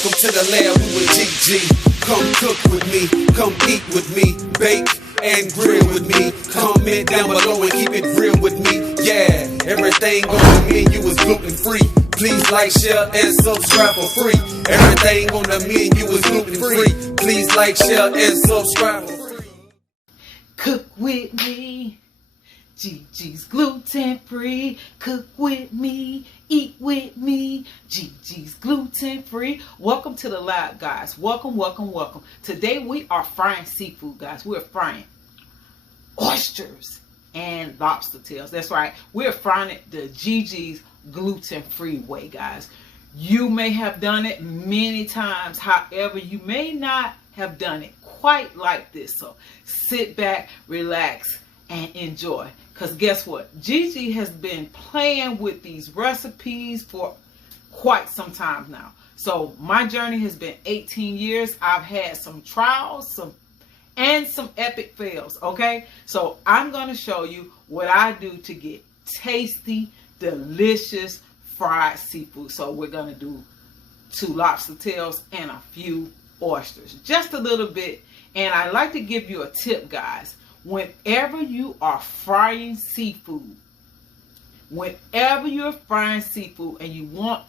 Welcome to the lab with GG. Come cook with me, come eat with me, bake and grill with me. Comment down below and keep it real with me. Yeah, everything on the menu is gluten free. Please like, share, and subscribe for free. Everything on the menu is gluten free. Please like, share, and subscribe for free. Cook with me. GG's gluten free. Cook with me. Eat with me. GG's gluten free. Welcome to the lab, guys. Welcome, welcome, welcome. Today we are frying seafood, guys. We're frying oysters and lobster tails. That's right. We're frying it the GG's gluten free way, guys. You may have done it many times. However, you may not have done it quite like this. So sit back, relax, and enjoy. Because guess what? Gigi has been playing with these recipes for quite some time now. So my journey has been 18 years. I've had some trials, some epic fails, okay? So I'm going to show you what I do to get tasty, delicious fried seafood. So we're going to do 2 lobster tails and a few oysters. Just a little bit. And I like to give you a tip, guys. Whenever you are frying seafood, and you want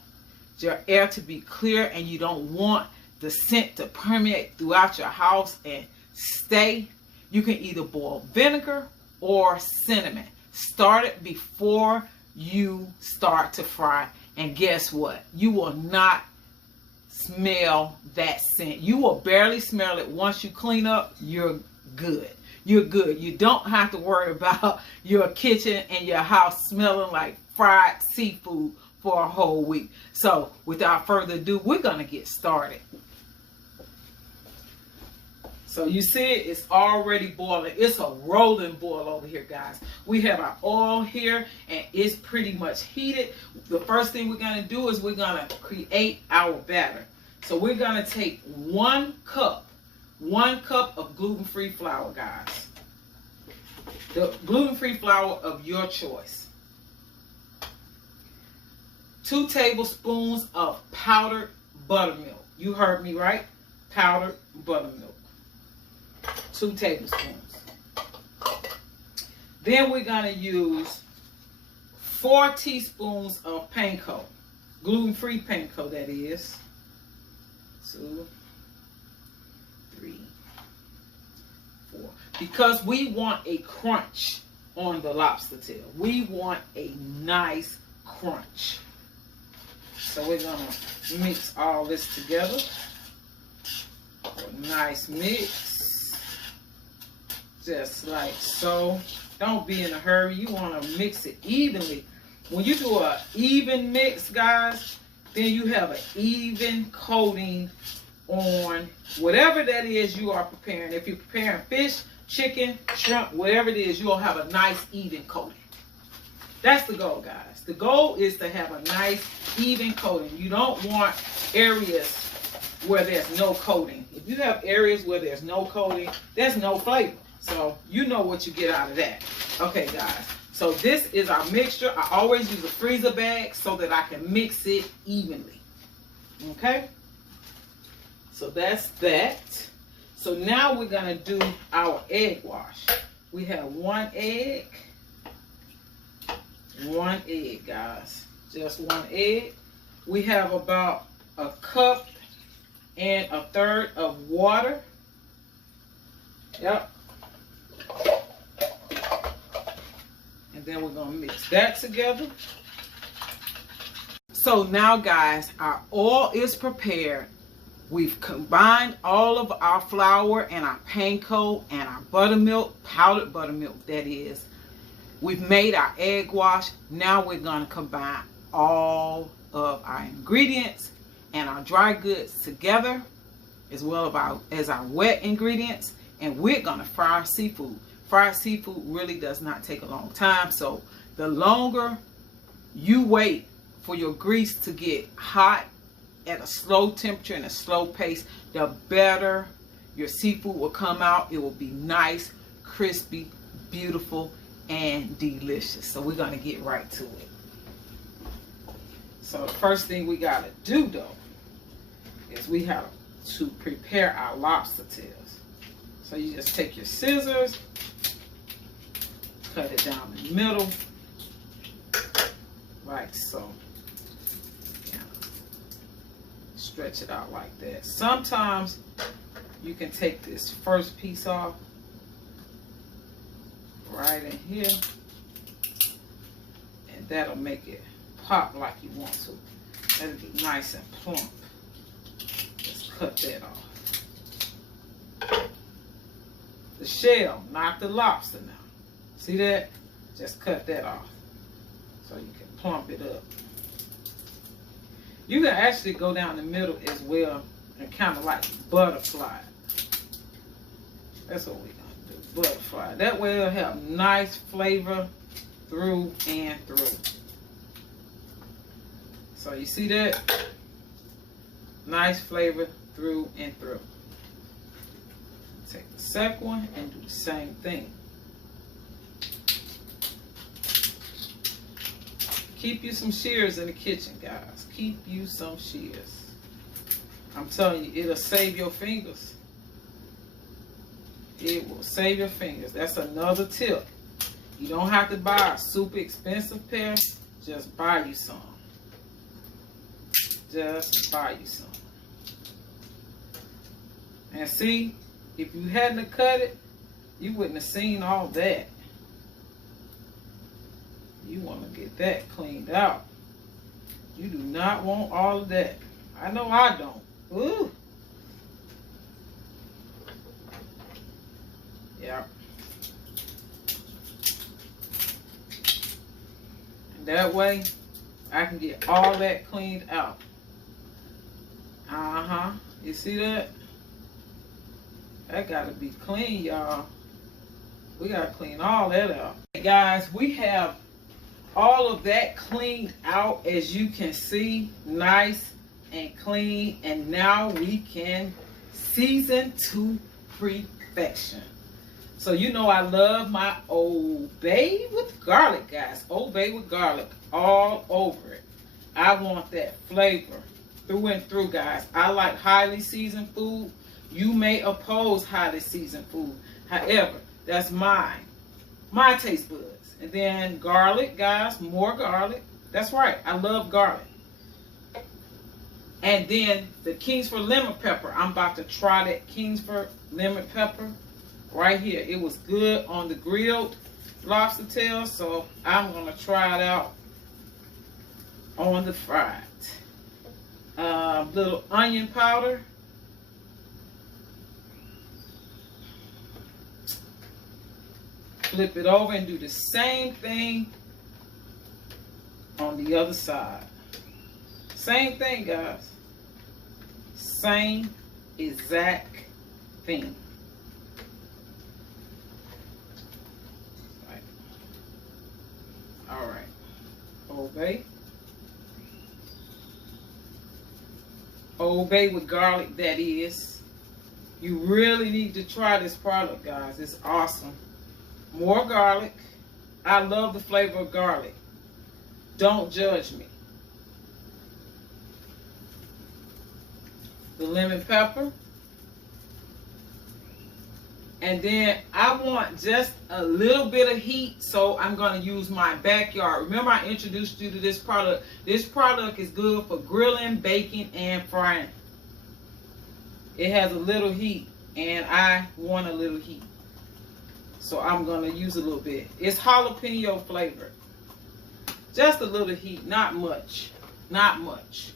your air to be clear and you don't want the scent to permeate throughout your house and stay, you can either boil vinegar or cinnamon. Start it before you start to fry, and guess what? You will not smell that scent. You will barely smell it. Once you clean up, you're good. You're good. You don't have to worry about your kitchen and your house smelling like fried seafood for a whole week. So without further ado, we're going to get started. So you see it's already boiling. It's a rolling boil over here, guys. We have our oil here and it's pretty much heated. The first thing we're going to do is we're going to create our batter. So we're going to take 1 cup of gluten-free flour, guys. The gluten-free flour of your choice. 2 tablespoons of powdered buttermilk. You heard me right? Powdered buttermilk. 2 tablespoons. Then we're going to use 4 teaspoons of panko. Gluten-free panko, that is. 2, 3, 4. Because we want a crunch on the lobster tail. We want a nice crunch. So we're going to mix all this together. A nice mix. Just like so. Don't be in a hurry. You want to mix it evenly. When you do an even mix, guys, then you have an even coating on whatever that is you are preparing. If you're preparing fish, chicken, shrimp, whatever it is, you'll have a nice even coating. That's the goal, guys. The goal is to have a nice even coating. You don't want areas where there's no coating. If you have areas where there's no coating, there's no flavor. So you know what you get out of that. Okay, guys. So this is our mixture. I always use a freezer bag so that I can mix it evenly. Okay? So that's that. So now we're going to do our egg wash. We have 1 egg. 1 egg, guys. Just 1 egg. We have about 1 cup and 1/3 of water. Yep. And then we're going to mix that together. So now, guys, our oil is prepared. We've combined all of our flour and our panko and our buttermilk, powdered buttermilk, that is. We've made our egg wash. Now we're going to combine all of our ingredients and our dry goods together, as well as our wet ingredients. And we're going to fry our seafood. Fried seafood really does not take a long time. So the longer you wait for your grease to get hot at a slow temperature and a slow pace, the better your seafood will come out. It will be nice, crispy, beautiful, and delicious. So we're going to get right to it. So the first thing we got to do, though, is because we have to prepare our lobster tails. So you just take your scissors, cut it down the middle, like so. Yeah. Stretch it out like that. Sometimes you can take this first piece off right in here, and that'll make it pop like you want to. That'll be nice and plump. Just cut that off. The shell, not the lobster now. See that? Just cut that off so you can plump it up. You can actually go down the middle as well and kind of like butterfly. That's what we're going to do, butterfly. That way it'll have nice flavor through and through. So you see that? Nice flavor through and through. Take the second one and do the same thing. Keep you some shears in the kitchen, guys. Keep you some shears. I'm telling you, it'll save your fingers. It will save your fingers. That's another tip. You don't have to buy a super expensive pair. Just buy you some. Just buy you some. And see, if you hadn't cut it, you wouldn't have seen all that. You want to get that cleaned out. You do not want all of that. I know I don't. Ooh. Yeah. And that way, I can get all that cleaned out. Uh-huh. You see that? That got to be clean, y'all. We got to clean all that out. Hey guys, we have all of that cleaned out, as you can see, nice and clean. And now we can season to perfection. So you know I love my Old Bay with garlic, guys. Old Bay with garlic all over it. I want that flavor through and through, guys. I like highly seasoned food. You may oppose highly seasoned food. However, that's my taste buds. And then garlic, guys, more garlic. That's right, I love garlic. And then the Kingsford lemon pepper. I'm about to try that Kingsford lemon pepper right here. It was good on the grilled lobster tail, so I'm going to try it out on the fried. Little onion powder. Flip it over and do the same thing on the other side. Same thing, guys. Same exact thing. Right. All right. Old Bay. Old Bay with garlic, that is. You really need to try this product, guys. It's awesome. More garlic. I love the flavor of garlic. Don't judge me. The lemon pepper. And then I want just a little bit of heat, so I'm going to use my backyard. Remember, I introduced you to this product. This product is good for grilling, baking, and frying. It has a little heat, and I want a little heat. So I'm going to use a little bit. It's jalapeno flavored. Just a little heat, not much. Not much.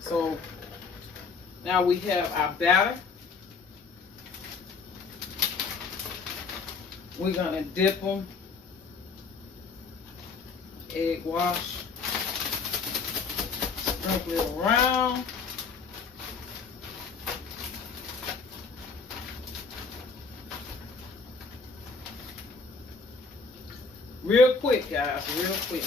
So now we have our batter. We're going to dip them. Egg wash. Sprinkle it around. Real quick, guys, real quick.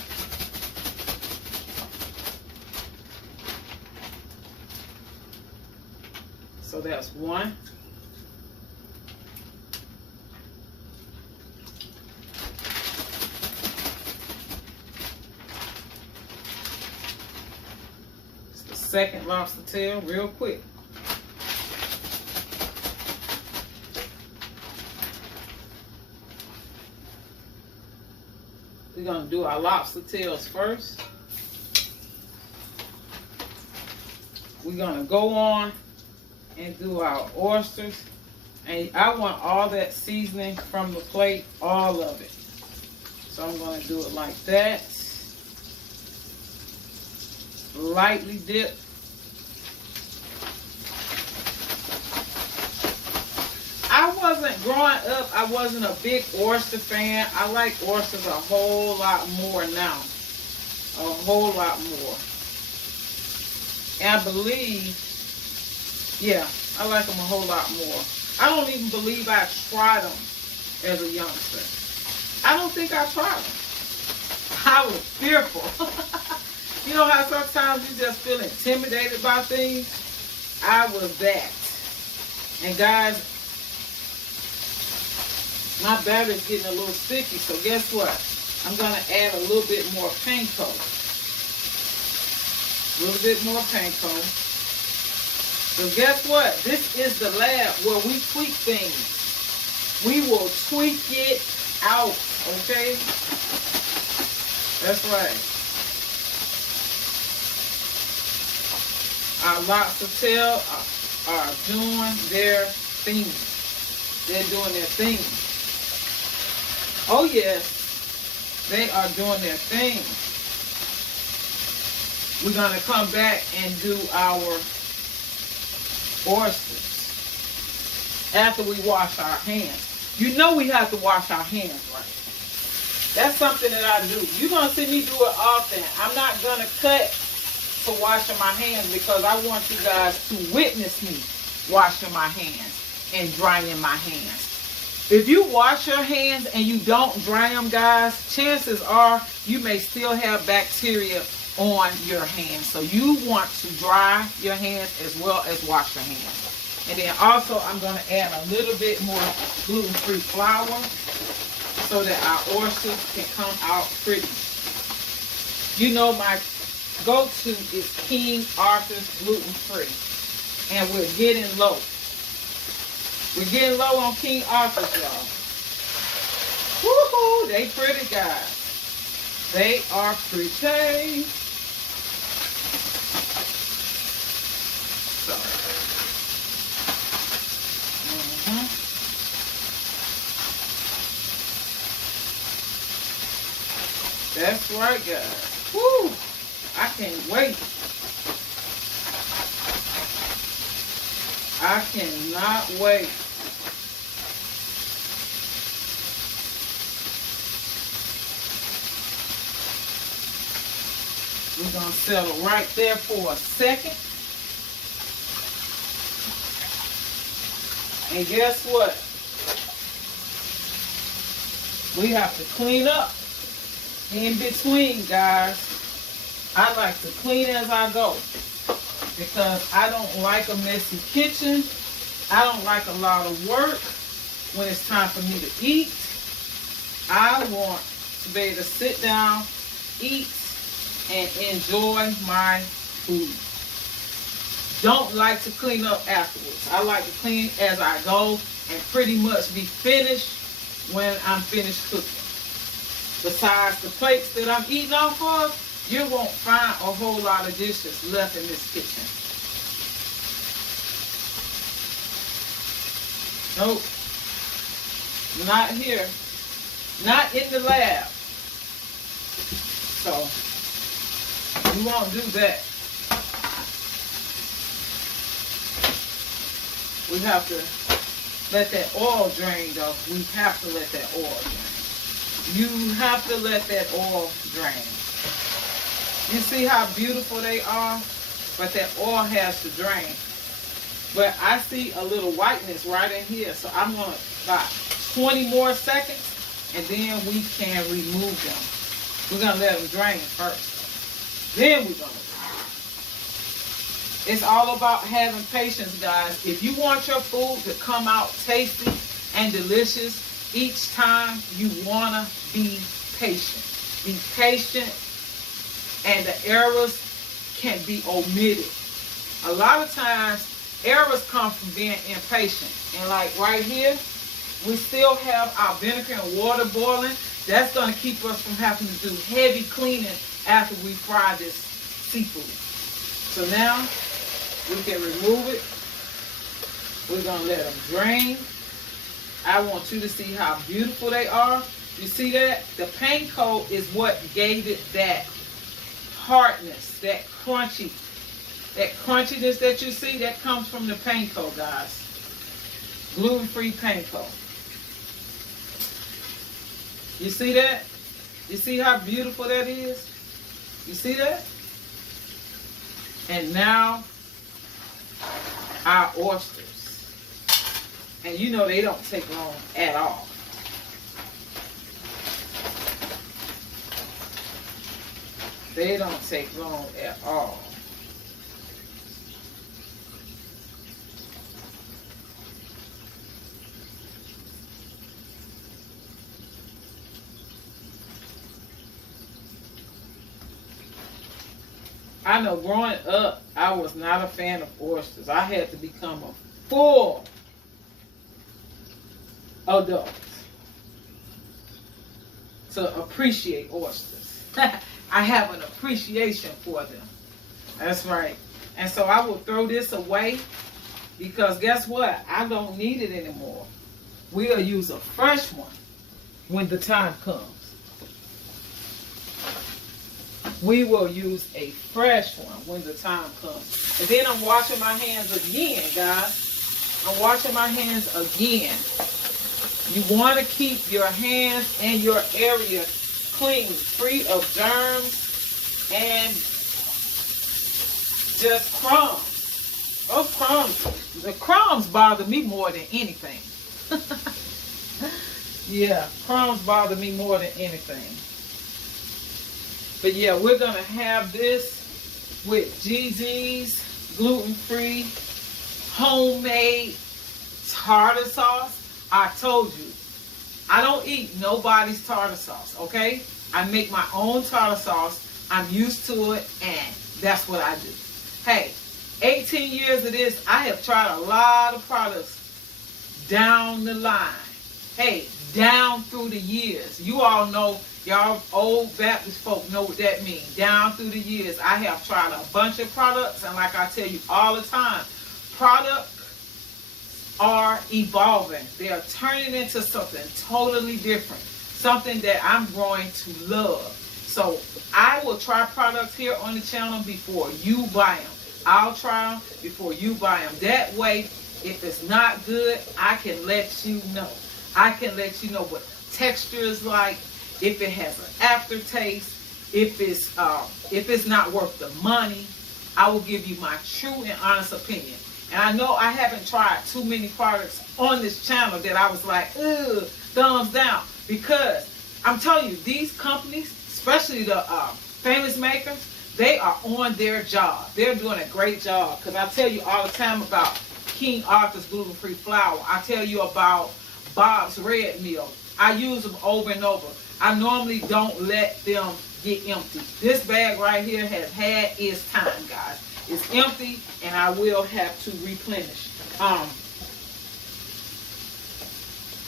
So that's one. It's the second lobster tail, real quick. We're going to do our lobster tails first. We're going to go on and do our oysters. And I want all that seasoning from the plate, all of it. So I'm going to do it like that. Lightly dip. Growing up, I wasn't a big oyster fan. I like oysters a whole lot more now. A whole lot more. And I believe, yeah, I like them a whole lot more. I don't even believe I tried them as a youngster. I don't think I tried them. I was fearful. You know how sometimes you just feel intimidated by things? I was that. And guys, my batter is getting a little sticky, so guess what? I'm going to add a little bit more panko. A little bit more panko. So guess what? This is the lab where we tweak things. We will tweak it out, okay? That's right. Our lobster tail are doing their thing. They're doing their thing. Oh yes, they are doing their thing. We're going to come back and do our oysters after we wash our hands. You know we have to wash our hands, right? That's something that I do. You're going to see me do it often. I'm not going to cut for washing my hands because I want you guys to witness me washing my hands and drying my hands. If you wash your hands and you don't dry them, guys, chances are you may still have bacteria on your hands. So you want to dry your hands as well as wash your hands. And then also I'm going to add a little bit more gluten-free flour so that our oysters can come out pretty. You know my go-to is King Arthur's gluten-free. And we're getting low. We're getting low on King Arthur's, y'all. Woohoo! They pretty, guys. They are pretty. So. That's right, guys. Woo! I can't wait. I cannot wait. We're going to settle right there for a second. And guess what? We have to clean up in between, guys. I like to clean as I go because I don't like a messy kitchen. I don't like a lot of work when it's time for me to eat. I want to be able to sit down, eat, and enjoy my food. Don't like to clean up afterwards. I like to clean as I go and pretty much be finished when I'm finished cooking. Besides the plates that I'm eating off of, you won't find a whole lot of dishes left in this kitchen. Nope. Not here. Not in the lab. So, we won't do that. We have to let that oil drain, though. We have to let that oil drain. You have to let that oil drain. You see how beautiful they are? But that oil has to drain. But I see a little whiteness right in here. So I'm going to about 20 more seconds. And then we can remove them. We're going to let them drain first. Then we're going to. It's all about having patience, guys. If you want your food to come out tasty and delicious each time, you want to be patient. Be patient, and the errors can be omitted. A lot of times, errors come from being impatient. And like right here, we still have our vinegar and water boiling. That's going to keep us from having to do heavy cleaning after we fry this seafood. So now we can remove it. We're going to let them drain. I want you to see how beautiful they are. You see that? The panko is what gave it that hardness, that crunchiness that you see. That comes from the panko, guys. Gluten-free panko. You see that? You see how beautiful that is? You see that? And now our oysters. And you know they don't take long at all. They don't take long at all. I know growing up, I was not a fan of oysters. I had to become a full adult to appreciate oysters. I have an appreciation for them. That's right. And so I will throw this away because guess what? I don't need it anymore. We'll use a fresh one when the time comes. We will use a fresh one when the time comes. And then I'm washing my hands again, guys. I'm washing my hands again. You want to keep your hands and your area clean, free of germs and just crumbs. Oh, crumbs. The crumbs bother me more than anything. Yeah, crumbs bother me more than anything. But yeah, we're going to have this with GZ's gluten-free homemade tartar sauce. I told you, I don't eat nobody's tartar sauce, okay? I make my own tartar sauce. I'm used to it, and that's what I do. Hey, 18 years of this, I have tried a lot of products down the line. Hey, down through the years. You all know, y'all old Baptist folk know what that means. Down through the years, I have tried a bunch of products, and like I tell you all the time, products are evolving. They are turning into something totally different, something that I'm growing to love. So I will try products here on the channel before you buy them. I'll try them before you buy them. That way, if it's not good, I can let you know. I can let you know what texture is like, if it has an aftertaste, if it's not worth the money. I will give you my true and honest opinion. And I know I haven't tried too many products on this channel that I was like, ugh, thumbs down. Because I'm telling you, these companies, especially the famous makers, they are on their job. They're doing a great job. Because I tell you all the time about King Arthur's gluten-free flour. I tell you about Bob's Red Meal. I use them over and over. I normally don't let them get empty. This bag right here has had its time, guys. It's empty, and I will have to replenish.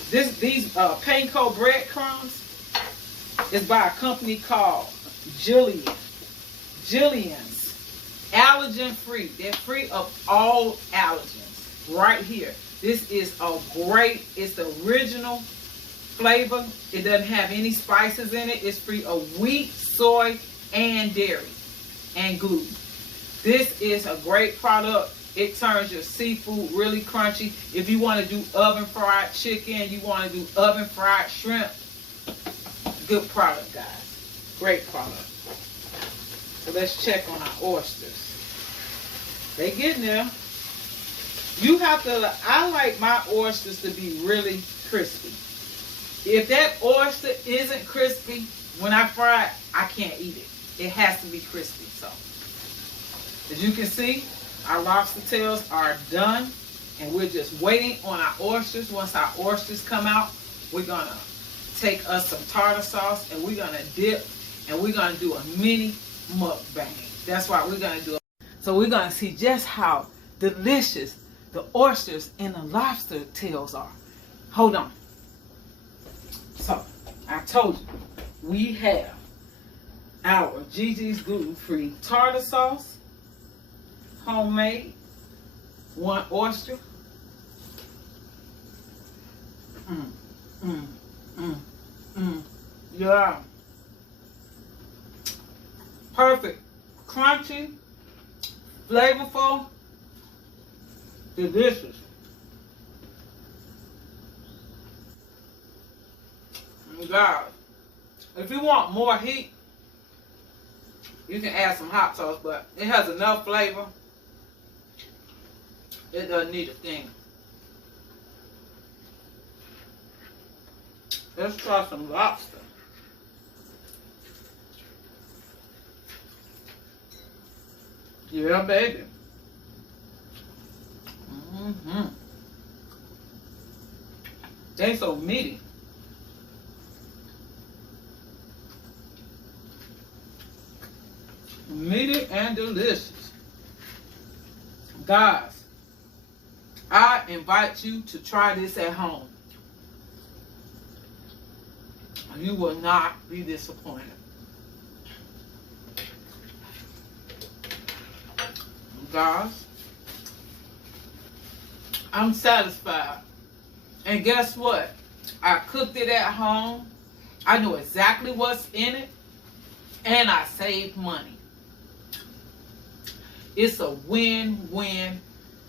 These panko breadcrumbs is by a company called Jillian's. Allergen free. They're free of all allergens. Right here. This is a great, it's the original flavor. It doesn't have any spices in it. It's free of wheat, soy, and dairy, and gluten. This is a great product. It turns your seafood really crunchy. If you want to do oven fried chicken, you want to do oven fried shrimp, good product, guys. Great product. So let's check on our oysters. They getting there. You have to, I like my oysters to be really crispy. If that oyster isn't crispy, when I fry it, I can't eat it. It has to be crispy. So, as you can see, our lobster tails are done, and we're just waiting on our oysters. Once our oysters come out, we're gonna take us some tartar sauce, and we're gonna dip, and we're gonna do a mini mukbang. That's why we're gonna do it. So we're gonna see just how delicious the oysters and the lobster tails are. Hold on. So I told you, we have our Gigi's gluten-free tartar sauce, homemade, 1 oyster. Yeah. Perfect. Crunchy, flavorful, delicious. Guys, if you want more heat, you can add some hot sauce, but it has enough flavor. It doesn't need a thing. Let's try some lobster. Yeah, baby. They so meaty. Meaty and delicious. Guys, I invite you to try this at home. You will not be disappointed. Guys, I'm satisfied. And guess what? I cooked it at home. I know exactly what's in it. And I saved money. It's a win-win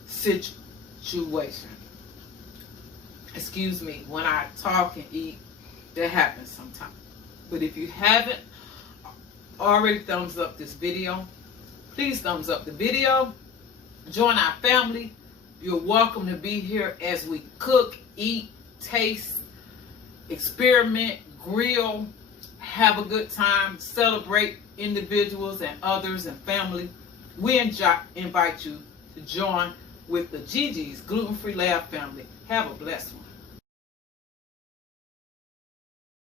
situation. Excuse me, when I talk and eat, that happens sometimes. But if you haven't already thumbs up this video, please thumbs up the video. Join our family. You're welcome to be here as we cook, eat, taste, experiment, grill, have a good time, celebrate individuals and others and family. We invite you to join with the Gigi's Gluten-Free Lab family. Have a blessed one.